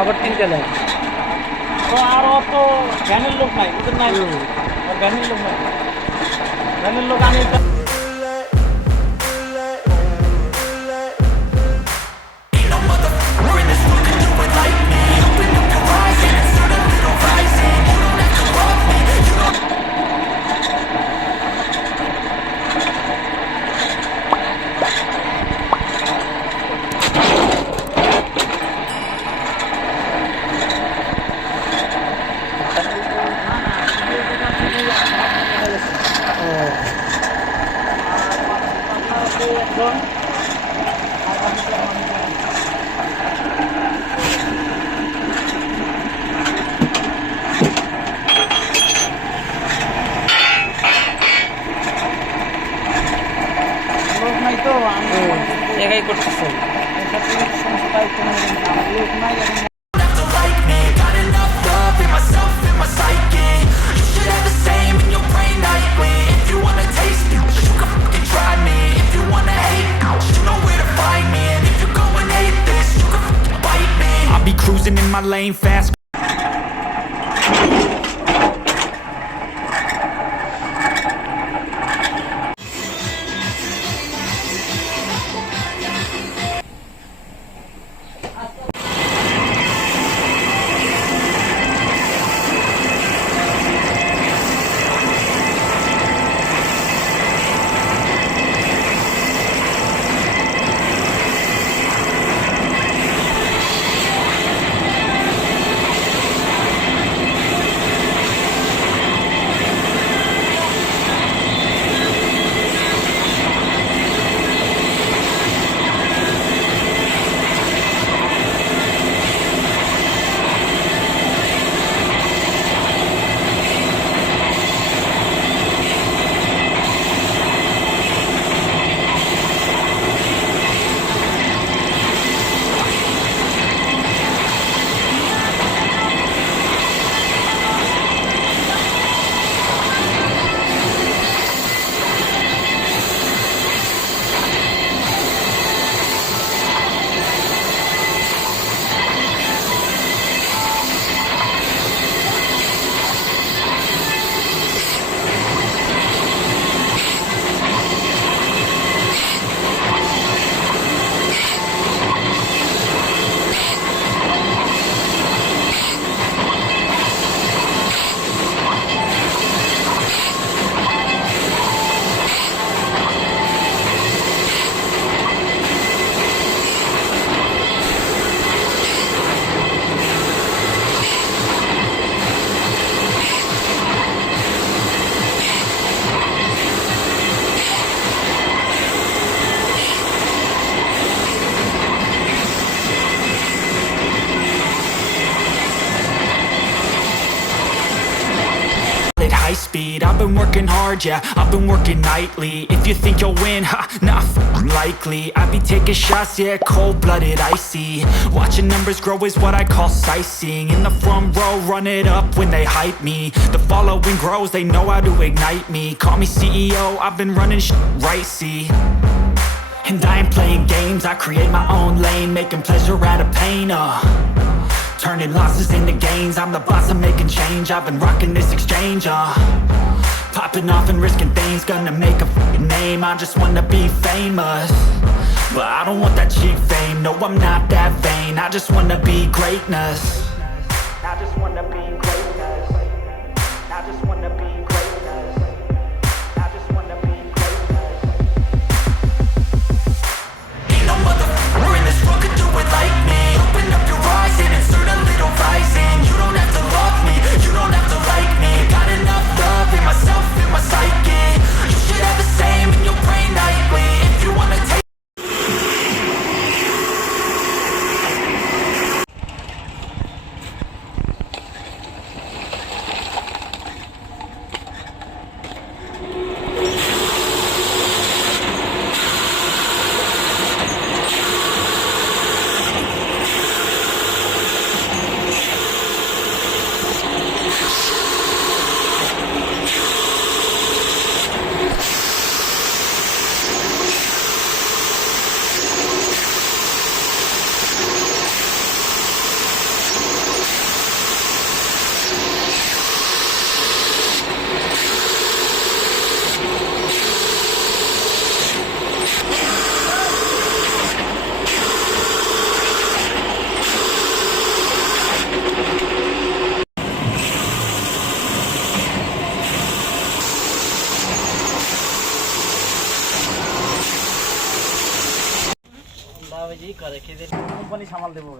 আবার 3টা লাইন। তো আর অত ভ্যানের লোক নাই, ওদের নাই, ভ্যানের লোক নাই, ভ্যানের লোক আমি একাই করতেছে। I'll be cruising in my lane fast. High speed, I've been working hard, yeah, I've been working nightly. If you think you'll win, ha, not likely. I be taking shots, yeah, cold-blooded, icy. Watching numbers grow is what I call sightseeing. In the front row, run it up when they hype me. The following grows, they know how to ignite me. Call me CEO, I've been running right, see. And I ain't playing games, I create my own lane, making pleasure out of pain, turning losses into gains. I'm the boss, I'm making change. I've been rocking this exchange, popping off and risking things. Gonna make a f***ing name. I just wanna be famous, but I don't want that cheap fame. No, I'm not that vain. I just wanna be greatness. I just wanna be greatness. I just wanna be greatness. I just wanna be greatness. Ain't no motherfucker in this world could do it like me. Open up your eyes and insert a little rising. You don't have to love me, you don't have to like me. Got enough love in myself, in my psyche. You should have the same in your brain nightly. If you wanna take company সামাল দেবো